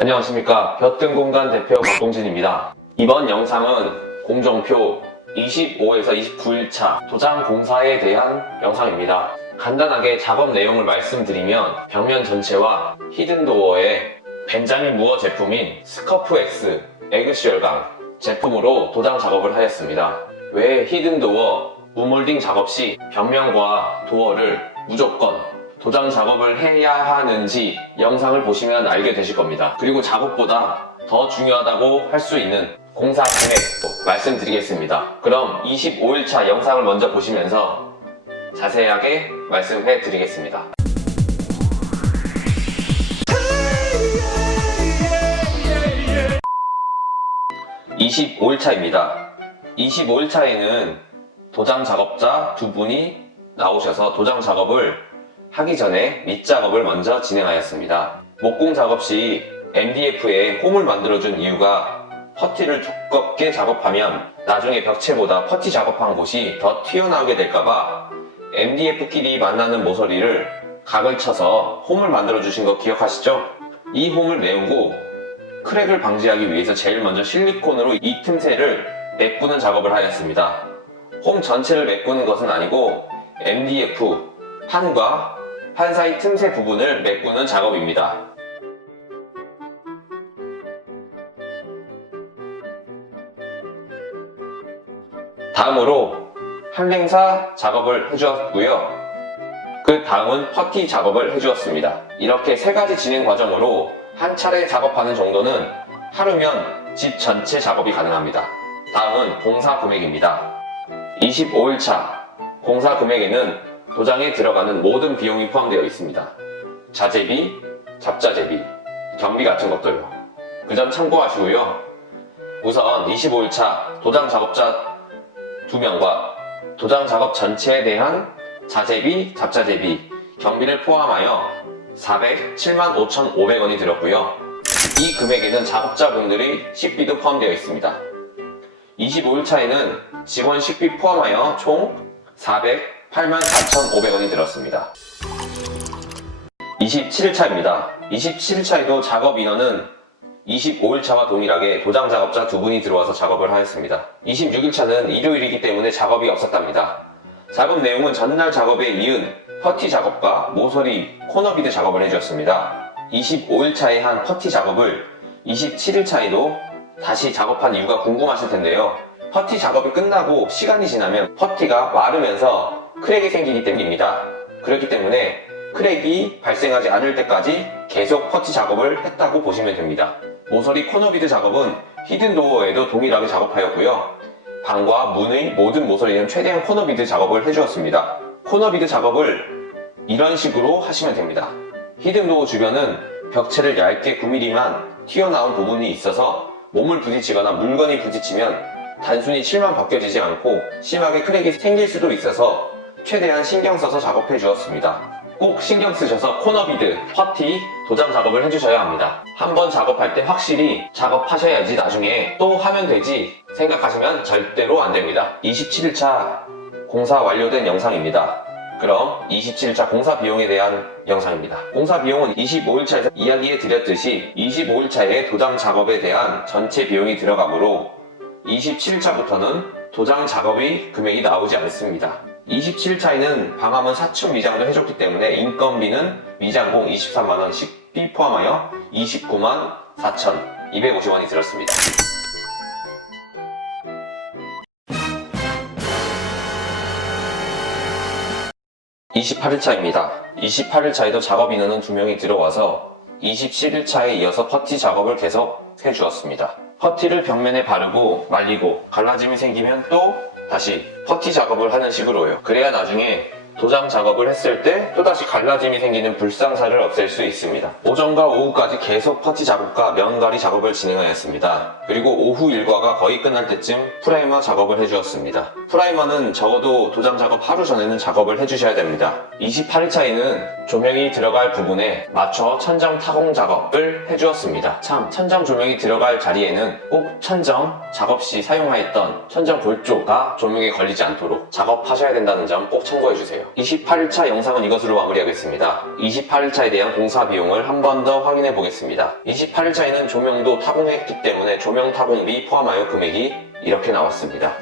안녕하십니까. 볕든공간 대표 박동진입니다. 이번 영상은 공정표 25에서 29일차 도장 공사에 대한 영상입니다. 간단하게 작업 내용을 말씀드리면 벽면 전체와 히든도어에 벤자민 무어 제품인 스커프 X 에그시얼강 제품으로 도장 작업을 하였습니다. 왜 히든도어 무몰딩 작업 시 벽면과 도어를 무조건 도장 작업을 해야 하는지 영상을 보시면 알게 되실 겁니다. 그리고 작업보다 더 중요하다고 할 수 있는 공사 금액도 말씀드리겠습니다. 그럼 25일차 영상을 먼저 보시면서 자세하게 말씀해 드리겠습니다. 25일차입니다. 25일차에는 도장 작업자 두 분이 나오셔서 도장 작업을 하기 전에 밑작업을 먼저 진행하였습니다. 목공 작업 시 MDF에 홈을 만들어준 이유가 퍼티를 두껍게 작업하면 나중에 벽체보다 퍼티 작업한 곳이 더 튀어나오게 될까봐 MDF끼리 만나는 모서리를 각을 쳐서 홈을 만들어주신 거 기억하시죠? 이 홈을 메우고 크랙을 방지하기 위해서 제일 먼저 실리콘으로 이 틈새를 메꾸는 작업을 하였습니다. 홈 전체를 메꾸는 것은 아니고 MDF 판과 판 사이 틈새 부분을 메꾸는 작업입니다. 다음으로 한랭사 작업을 해주었고요. 그 다음은 퍼티 작업을 해주었습니다. 이렇게 세 가지 진행 과정으로 한 차례 작업하는 정도는 하루면 집 전체 작업이 가능합니다. 다음은 공사 금액입니다. 25일차 공사 금액에는 도장에 들어가는 모든 비용이 포함되어 있습니다. 자재비, 잡자재비, 경비 같은 것도요. 그 점 참고하시고요. 우선 25일차 도장 작업자 2명과 도장 작업 전체에 대한 자재비, 잡자재비, 경비를 포함하여 407만 5,500원이 들었고요. 이 금액에는 작업자분들이 식비도 포함되어 있습니다. 25일차에는 직원 식비 포함하여 총 408만 4,500원이 들었습니다. 27일차입니다. 27일차에도 작업 인원은 25일차와 동일하게 도장 작업자 두 분이 들어와서 작업을 하였습니다. 26일차는 일요일이기 때문에 작업이 없었답니다. 작업 내용은 전날 작업에 이은 퍼티 작업과 모서리 코너비드 작업을 해주었습니다. 25일차에 한 퍼티 작업을 27일차에도 다시 작업한 이유가 궁금하실 텐데요. 퍼티 작업이 끝나고 시간이 지나면 퍼티가 마르면서 크랙이 생기기 때문입니다. 그렇기 때문에 크랙이 발생하지 않을 때까지 계속 퍼티 작업을 했다고 보시면 됩니다. 모서리 코너비드 작업은 히든도어에도 동일하게 작업하였고요. 방과 문의 모든 모서리는 최대한 코너비드 작업을 해주었습니다. 코너비드 작업을 이런 식으로 하시면 됩니다. 히든도어 주변은 벽체를 얇게 9mm만 튀어나온 부분이 있어서 몸을 부딪히거나 물건이 부딪히면 단순히 칠만 벗겨지지 않고 심하게 크랙이 생길 수도 있어서 최대한 신경 써서 작업해 주었습니다. 꼭 신경 쓰셔서 코너비드, 퍼티, 도장 작업을 해주셔야 합니다. 한번 작업할 때 확실히 작업하셔야지 나중에 또 하면 되지 생각하시면 절대로 안 됩니다. 27일차 공사 완료된 영상입니다. 그럼 27일차 공사 비용에 대한 영상입니다. 공사 비용은 25일차에서 이야기해 드렸듯이 25일차에 도장 작업에 대한 전체 비용이 들어가므로 27일차부터는 도장 작업의 금액이 나오지 않습니다. 27일차에는 방화문 사축 미장도 해줬기 때문에 인건비는 미장공 23만원, 식비 포함하여 29만 4,250원이 들었습니다. 28일차입니다. 28일차에도 작업 인원은 2명이 들어와서 27일차에 이어서 퍼티 작업을 계속 해주었습니다. 퍼티를 벽면에 바르고 말리고 갈라짐이 생기면 또 다시 퍼티 작업을 하는 식으로요. 그래야 나중에 도장 작업을 했을 때 또다시 갈라짐이 생기는 불상사를 없앨 수 있습니다. 오전과 오후까지 계속 퍼티 작업과 면가리 작업을 진행하였습니다. 그리고 오후 일과가 거의 끝날 때쯤 프라이머 작업을 해주었습니다. 프라이머는 적어도 도장 작업 하루 전에는 작업을 해주셔야 됩니다. 28일차에는 조명이 들어갈 부분에 맞춰 천정 타공 작업을 해주었습니다. 참, 천정 조명이 들어갈 자리에는 꼭 천정 작업 시 사용하였던 천정 볼조가 조명에 걸리지 않도록 작업하셔야 된다는 점 꼭 참고해주세요. 28일차 영상은 이것으로 마무리하겠습니다. 28일차에 대한 공사 비용을 한 번 더 확인해 보겠습니다. 28일차에는 조명도 타공했기 때문에 조명 타공비 포함하여 금액이 이렇게 나왔습니다.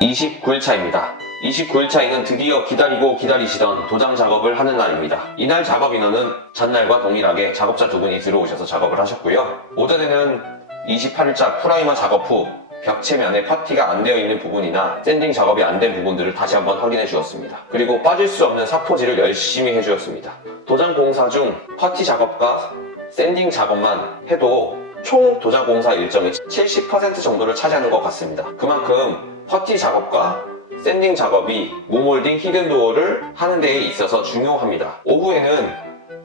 29일차입니다. 29일차에는 드디어 기다리시던 도장 작업을 하는 날입니다. 이날 작업 인원은 전날과 동일하게 작업자 두 분이 들어오셔서 작업을 하셨고요. 오전에는 28일차 프라이머 작업 후 벽체면에 퍼티가 안 되어 있는 부분이나 샌딩 작업이 안 된 부분들을 다시 한번 확인해 주었습니다. 그리고 빠질 수 없는 사포질을 열심히 해 주었습니다. 도장 공사 중 퍼티 작업과 샌딩 작업만 해도 총 도장 공사 일정의 70% 정도를 차지하는 것 같습니다. 그만큼 퍼티 작업과 샌딩 작업이 무몰딩 히든도어를 하는 데에 있어서 중요합니다. 오후에는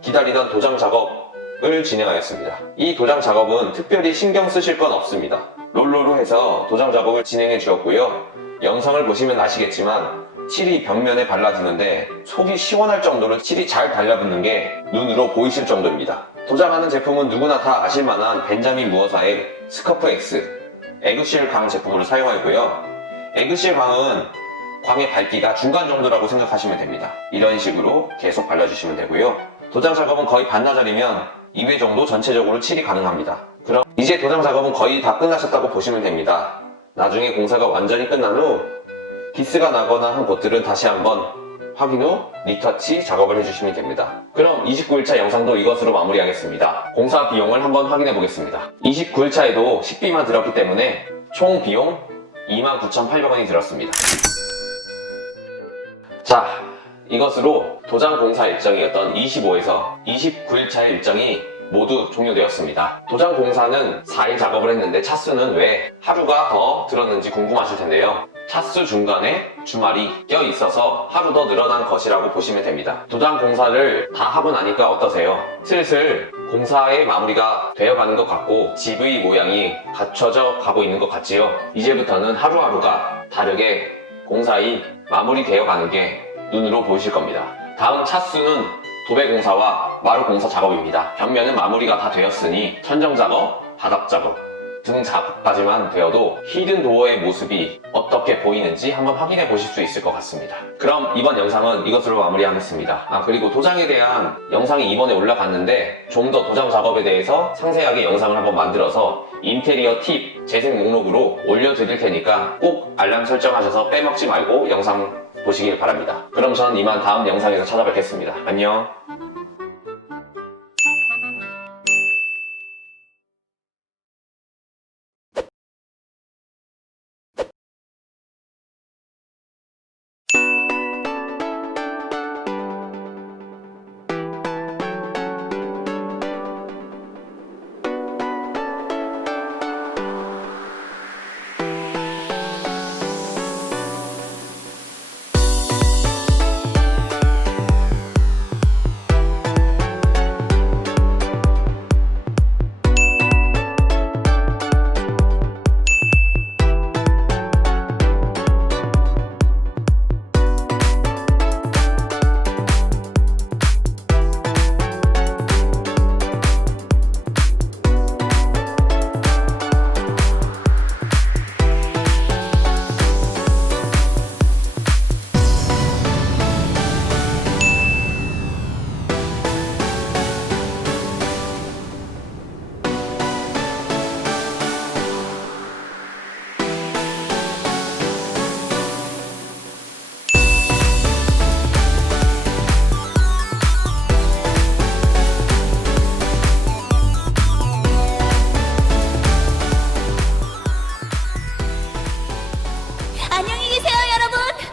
기다리던 도장 작업을 진행하였습니다. 이 도장 작업은 특별히 신경 쓰실 건 없습니다. 롤러로 해서 도장 작업을 진행해 주었고요. 영상을 보시면 아시겠지만 칠이 벽면에 발라지는데 속이 시원할 정도로 칠이 잘 달라붙는 게 눈으로 보이실 정도입니다. 도장하는 제품은 누구나 다 아실만한 벤자민 무어사의 스커프 X 에그실 광 제품으로 사용하고요. 에그실 광은 광의 밝기가 중간 정도라고 생각하시면 됩니다. 이런 식으로 계속 발라주시면 되고요. 도장 작업은 거의 반나절이면 2회 정도 전체적으로 칠이 가능합니다. 그럼 이제 도장 작업은 거의 다 끝나셨다고 보시면 됩니다. 나중에 공사가 완전히 끝난 후 기스가 나거나 한 곳들은 다시 한번 확인 후 리터치 작업을 해주시면 됩니다. 그럼 29일차 영상도 이것으로 마무리하겠습니다. 공사 비용을 한번 확인해 보겠습니다. 29일차에도 식비만 들었기 때문에 총 비용 29,800원이 들었습니다. 자, 이것으로 도장 공사 일정이었던 25에서 29일차의 일정이 모두 종료되었습니다. 도장 공사는 4일 작업을 했는데 차수는 왜 하루가 더 들었는지 궁금하실 텐데요. 차수 중간에 주말이 껴 있어서 하루 더 늘어난 것이라고 보시면 됩니다. 도장 공사를 다 하고 나니까 어떠세요? 슬슬 공사의 마무리가 되어가는 것 같고 GV 모양이 갖춰져 가고 있는 것 같지요? 이제부터는 하루하루가 다르게 공사이 마무리되어 가는 게 눈으로 보이실 겁니다. 다음 차수는 도배 공사와 마루 공사 작업입니다. 벽면은 마무리가 다 되었으니 천정 작업, 바닥 작업 등 작업까지만 되어도 히든 도어의 모습이 어떻게 보이는지 한번 확인해 보실 수 있을 것 같습니다. 그럼 이번 영상은 이것으로 마무리하겠습니다. 그리고 도장에 대한 영상이 이번에 올라갔는데 좀 더 도장 작업에 대해서 상세하게 영상을 한번 만들어서 인테리어 팁 재생 목록으로 올려드릴 테니까 꼭 알람 설정하셔서 빼먹지 말고 영상 보시길 바랍니다. 그럼 저는 이만 다음 영상에서 찾아뵙겠습니다. 안녕.